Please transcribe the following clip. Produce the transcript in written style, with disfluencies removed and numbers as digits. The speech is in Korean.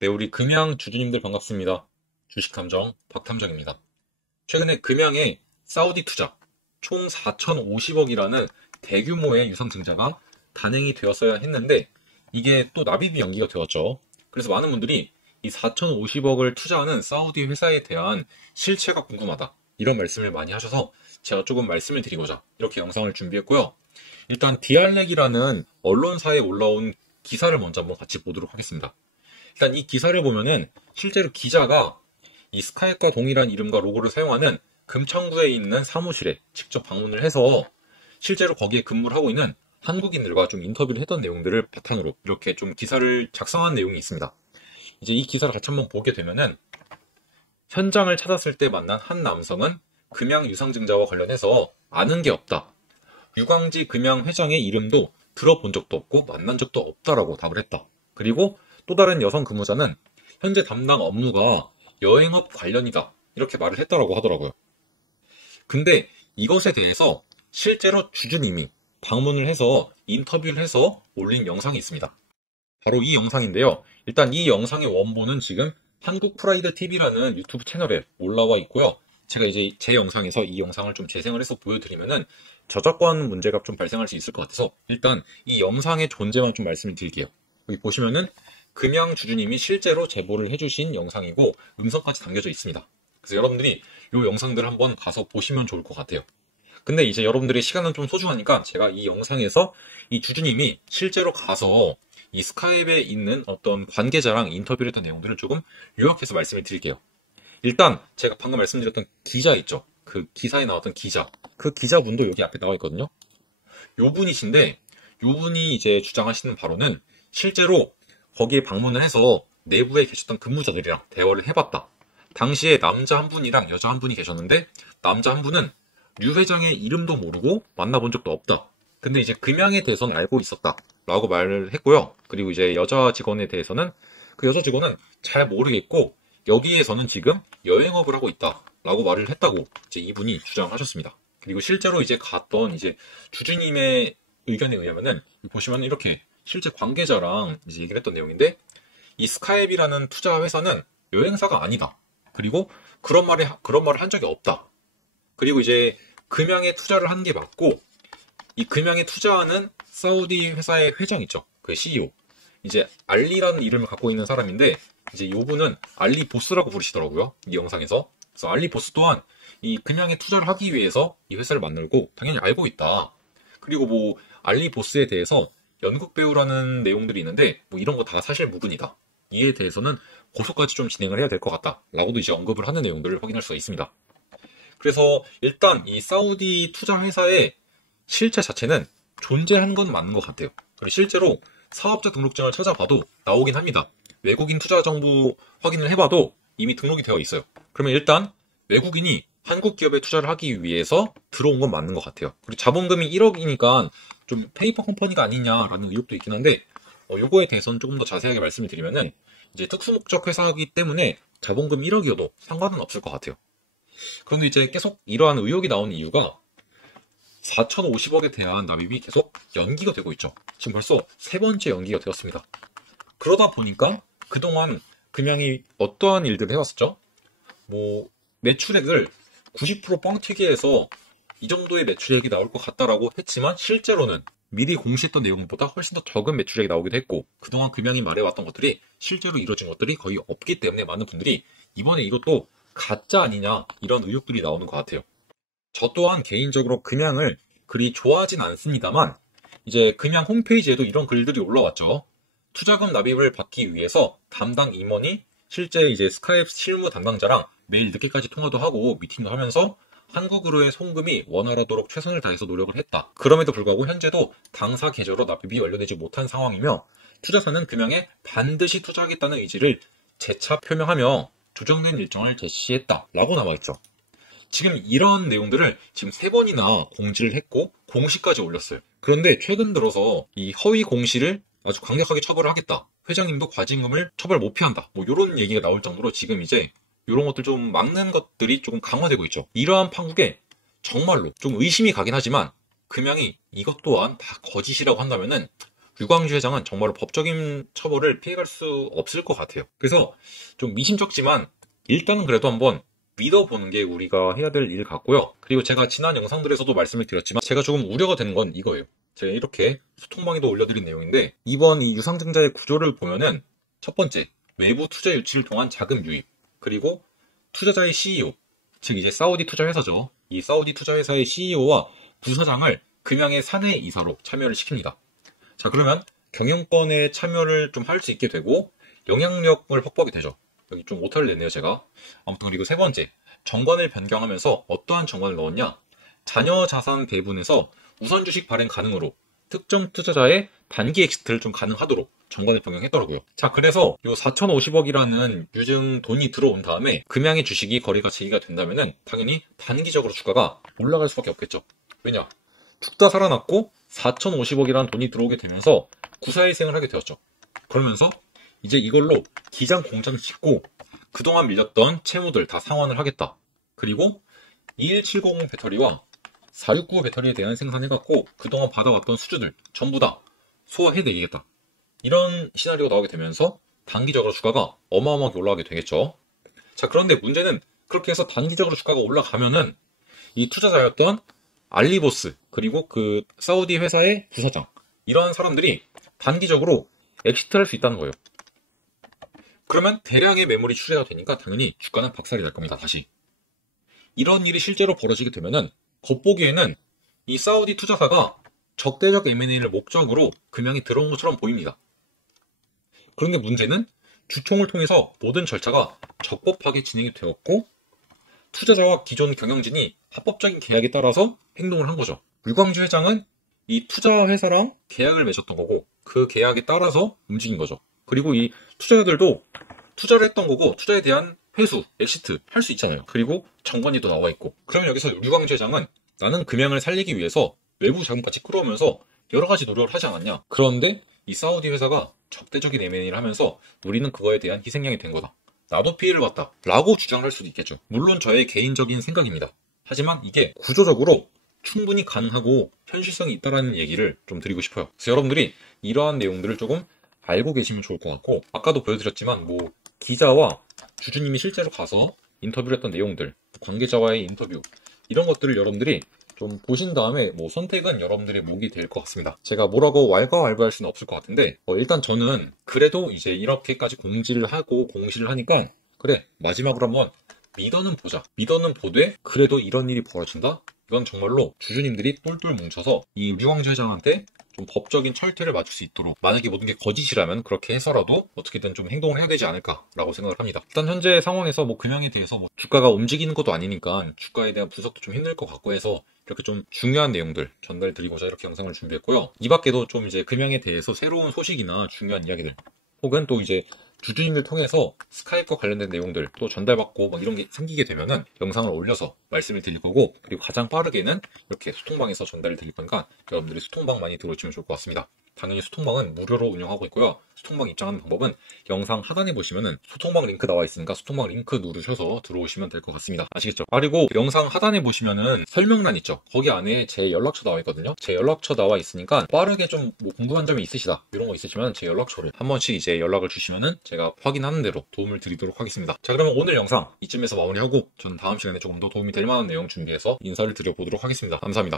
네, 우리 금양 주주님들 반갑습니다. 주식탐정 박탐정입니다. 최근에 금양의 사우디 투자 총 4,050억이라는 대규모의 유상증자가 단행이 되었어야 했는데 이게 또 납입이 연기가 되었죠. 그래서 많은 분들이 이 4,050억을 투자하는 사우디 회사에 대한 실체가 궁금하다, 이런 말씀을 많이 하셔서 제가 조금 말씀을 드리고자 이렇게 영상을 준비했고요. 일단 디알렉이라는 언론사에 올라온 기사를 먼저 한번 같이 보도록 하겠습니다. 일단 이 기사를 보면은 실제로 기자가 이 스카이과 동일한 이름과 로고를 사용하는 금천구에 있는 사무실에 직접 방문을 해서 실제로 거기에 근무를 하고 있는 한국인들과 좀 인터뷰를 했던 내용들을 바탕으로 이렇게 좀 기사를 작성한 내용이 있습니다. 이제 이 기사를 같이 한번 보게 되면은, 현장을 찾았을 때 만난 한 남성은 금양 유상증자와 관련해서 아는 게 없다. 유광지 금양 회장의 이름도 들어본 적도 없고 만난 적도 없다라고 답을 했다. 그리고 또 다른 여성 근무자는 현재 담당 업무가 여행업 관련이다, 이렇게 말을 했다라고 하더라고요. 근데 이것에 대해서 실제로 주주님이 방문을 해서 인터뷰를 해서 올린 영상이 있습니다. 바로 이 영상인데요. 일단 이 영상의 원본은 지금 한국 프라이드 TV라는 유튜브 채널에 올라와 있고요. 제가 이제 제 영상에서 이 영상을 좀 재생을 해서 보여드리면은 저작권 문제가 좀 발생할 수 있을 것 같아서 일단 이 영상의 존재만 좀 말씀을 드릴게요. 여기 보시면은 금양 주주님이 실제로 제보를 해주신 영상이고 음성까지 담겨져 있습니다. 그래서 여러분들이 이 영상들을 한번 가서 보시면 좋을 것 같아요. 근데 이제 여러분들의 시간은 좀 소중하니까 제가 이 영상에서 이 주주님이 실제로 가서 이 스카이프에 있는 어떤 관계자랑 인터뷰를 했던 내용들을 조금 요약해서 말씀을 드릴게요. 일단 제가 방금 말씀드렸던 기자 있죠? 그 기사에 나왔던 기자. 그 기자분도 여기 앞에 나와 있거든요. 요 분이신데, 요 분이 이제 주장하시는 바로는 실제로 거기에 방문을 해서 내부에 계셨던 근무자들이랑 대화를 해봤다. 당시에 남자 한 분이랑 여자 한 분이 계셨는데 남자 한 분은 류 회장의 이름도 모르고 만나본 적도 없다. 근데 이제 금양에 대해서는 알고 있었다 라고 말을 했고요. 그리고 이제 여자 직원에 대해서는 그 여자 직원은 잘 모르겠고 여기에서는 지금 여행업을 하고 있다 라고 말을 했다고 이제 이분이 주장하셨습니다. 그리고 실제로 이제 갔던 이제 주주님의 의견에 의하면은 보시면 이렇게 실제 관계자랑 이제 얘기를 했던 내용인데, 이 스카이비라는 투자 회사는 여행사가 아니다. 그리고 그런 말을 한 적이 없다. 그리고 이제 금양에 투자를 한 게 맞고, 이 금양에 투자하는 사우디 회사의 회장 있죠. 그 CEO. 이제 알리라는 이름을 갖고 있는 사람인데, 이제 요분은 알리 보스라고 부르시더라고요. 이 영상에서. 그래서 알리 보스 또한 이 금양에 투자를 하기 위해서 이 회사를 만들고 당연히 알고 있다. 그리고 뭐 알리 보스에 대해서 연극 배우라는 내용들이 있는데 뭐 이런 거 다 사실 무근이다. 이에 대해서는 고소까지 좀 진행을 해야 될 것 같다 라고도 이제 언급을 하는 내용들을 확인할 수가 있습니다. 그래서 일단 이 사우디 투자 회사의 실체 자체는 존재하는 건 맞는 것 같아요. 그리고 실제로 사업자 등록증을 찾아봐도 나오긴 합니다. 외국인 투자 정보 확인을 해봐도 이미 등록이 되어 있어요. 그러면 일단 외국인이 한국 기업에 투자를 하기 위해서 들어온 건 맞는 것 같아요. 그리고 자본금이 1억이니까 좀 페이퍼 컴퍼니가 아니냐라는 의혹도 있긴 한데, 요거에 대해서는 조금 더 자세하게 말씀을 드리면은 이제 특수목적 회사이기 때문에 자본금 1억이어도 상관은 없을 것 같아요. 그런데 이제 계속 이러한 의혹이 나온 이유가 4,050억에 대한 납입이 계속 연기가 되고 있죠. 지금 벌써 세 번째 연기가 되었습니다. 그러다 보니까 그동안 금양이 어떠한 일들을 해왔었죠? 뭐 매출액을 90% 뻥튀기해서 이 정도의 매출액이 나올 것 같다라고 했지만 실제로는 미리 공시했던 내용보다 훨씬 더 적은 매출액이 나오기도 했고, 그동안 금양이 말해왔던 것들이 실제로 이루어진 것들이 거의 없기 때문에 많은 분들이 이번에 이것도 가짜 아니냐 이런 의혹들이 나오는 것 같아요. 저 또한 개인적으로 금양을 그리 좋아하진 않습니다만 이제 금양 홈페이지에도 이런 글들이 올라왔죠. 투자금 납입을 받기 위해서 담당 임원이 실제 이제 스카이프 실무 담당자랑 매일 늦게까지 통화도 하고 미팅도 하면서 한국으로의 송금이 원활하도록 최선을 다해서 노력을 했다. 그럼에도 불구하고 현재도 당사 계좌로 납입이 완료되지 못한 상황이며 투자사는 금양에 반드시 투자하겠다는 의지를 재차 표명하며 조정된 일정을 제시했다 라고 나와있죠. 지금 이런 내용들을 지금 3번이나 공지를 했고 공시까지 올렸어요. 그런데 최근 들어서 이 허위 공시를 아주 강력하게 처벌을 하겠다, 회장님도 과징금을 처벌 못 피한다, 뭐 이런 얘기가 나올 정도로 지금 이제 이런 것들 좀 막는 것들이 조금 강화되고 있죠. 이러한 판국에 정말로 좀 의심이 가긴 하지만 금양이 이것 또한 다 거짓이라고 한다면은 유광주 회장은 정말로 법적인 처벌을 피해갈 수 없을 것 같아요. 그래서 좀 미심쩍지만 일단은 그래도 한번 믿어보는 게 우리가 해야 될 일 같고요. 그리고 제가 지난 영상들에서도 말씀을 드렸지만 제가 조금 우려가 되는 건 이거예요. 제가 이렇게 소통방에도 올려드린 내용인데 이번 이 유상증자의 구조를 보면은 첫 번째, 외부 투자 유치를 통한 자금 유입, 그리고 투자자의 CEO, 즉 이제 사우디 투자회사죠. 이 사우디 투자회사의 CEO와 부사장을 금양의 사내 이사로 참여를 시킵니다. 자, 그러면 경영권에 참여를 좀 할 수 있게 되고 영향력을 확보하게 되죠. 여기 좀 오타를 냈네요, 제가. 아무튼 그리고 세 번째, 정관을 변경하면서 어떠한 정관을 넣었냐? 자녀 자산 배분에서 우선 주식 발행 가능으로 특정 투자자의 단기 엑시트를 좀 가능하도록 정관을 변경했더라고요. 자, 그래서 요 4,050억이라는 유증 돈이 들어온 다음에 금양의 주식이 거래가 제기가 된다면은 당연히 단기적으로 주가가 올라갈 수밖에 없겠죠. 왜냐? 죽다 살아났고 4,050억이라는 돈이 들어오게 되면서 구사일생을 하게 되었죠. 그러면서 이제 이걸로 기장 공장을 짓고 그동안 밀렸던 채무들 다 상환을 하겠다. 그리고 2170 배터리와 469 배터리에 대한 생산해갖고 그동안 받아왔던 수주들 전부 다 소화해내겠다. 이런 시나리오가 나오게 되면서 단기적으로 주가가 어마어마하게 올라가게 되겠죠. 자, 그런데 문제는 그렇게 해서 단기적으로 주가가 올라가면은 이 투자자였던 알리보스 그리고 그 사우디 회사의 부사장 이러한 사람들이 단기적으로 엑시트할 수 있다는 거예요. 그러면 대량의 매물이 출회가 되니까 당연히 주가는 박살이 날 겁니다. 다시 이런 일이 실제로 벌어지게 되면은 겉보기에는 이 사우디 투자사가 적대적 M&A를 목적으로 금양이 들어온 것처럼 보입니다. 그런데 문제는 주총을 통해서 모든 절차가 적법하게 진행이 되었고 투자자와 기존 경영진이 합법적인 계약에 따라서 행동을 한 거죠. 유광주 회장은 이 투자회사랑 계약을 맺었던 거고 그 계약에 따라서 움직인 거죠. 그리고 이 투자자들도 투자를 했던 거고 투자에 대한 회수, 엑시트 할 수 있잖아요. 그리고 정관이도 나와 있고. 그러면 여기서 유광주 회장은 나는 금양을 살리기 위해서 외부 자금까지 끌어오면서 여러 가지 노력을 하지 않았냐. 그런데 이 사우디 회사가 적대적인 M&A를 하면서 우리는 그거에 대한 희생양이 된 거다. 나도 피해를 봤다. 라고 주장할 수도 있겠죠. 물론 저의 개인적인 생각입니다. 하지만 이게 구조적으로 충분히 가능하고 현실성이 있다는 얘기를 좀 드리고 싶어요. 그래서 여러분들이 이러한 내용들을 조금 알고 계시면 좋을 것 같고 아까도 보여드렸지만 뭐 기자와 주주님이 실제로 가서 인터뷰를 했던 내용들, 관계자와의 인터뷰 이런 것들을 여러분들이 좀 보신 다음에 뭐 선택은 여러분들의 몫이 될 것 같습니다. 제가 뭐라고 왈가왈부할 수는 없을 것 같은데 일단 저는 그래도 이제 이렇게까지 공지를 하고 공시를 하니까 그래 마지막으로 한번 믿어는 보자. 믿어는 보되 그래도 이런 일이 벌어진다? 이건 정말로 주주님들이 똘똘 뭉쳐서 이 유광주 회장한테 좀 법적인 철퇴를 맞출 수 있도록 만약에 모든 게 거짓이라면 그렇게 해서라도 어떻게든 좀 행동을 해야 되지 않을까라고 생각을 합니다. 일단 현재 상황에서 뭐 금양에 대해서 뭐 주가가 움직이는 것도 아니니까 주가에 대한 분석도 좀 힘들 것 같고 해서 이렇게 좀 중요한 내용들 전달드리고자 이렇게 영상을 준비했고요. 이 밖에도 좀 이제 금양에 대해서 새로운 소식이나 중요한 이야기들 혹은 또 이제 주주님들 통해서 스카이프와 관련된 내용들 또 전달받고 막 이런 게 생기게 되면은 영상을 올려서 말씀을 드릴 거고 그리고 가장 빠르게는 이렇게 소통방에서 전달을 드릴 거니까 여러분들이 소통방 많이 들어오시면 좋을 것 같습니다. 당연히 소통방은 무료로 운영하고 있고요. 소통방 입장하는 방법은 영상 하단에 보시면은 소통방 링크 나와 있으니까 소통방 링크 누르셔서 들어오시면 될 것 같습니다. 아시겠죠? 그리고 영상 하단에 보시면은 설명란 있죠? 거기 안에 제 연락처 나와 있거든요. 제 연락처 나와 있으니까 빠르게 좀 뭐 궁금한 점이 있으시다 이런 거 있으시면 제 연락처를 한 번씩 이제 연락을 주시면은 제가 확인하는 대로 도움을 드리도록 하겠습니다. 자, 그러면 오늘 영상 이쯤에서 마무리하고 저는 다음 시간에 조금 더 도움이 될 만한 내용 준비해서 인사를 드려보도록 하겠습니다. 감사합니다.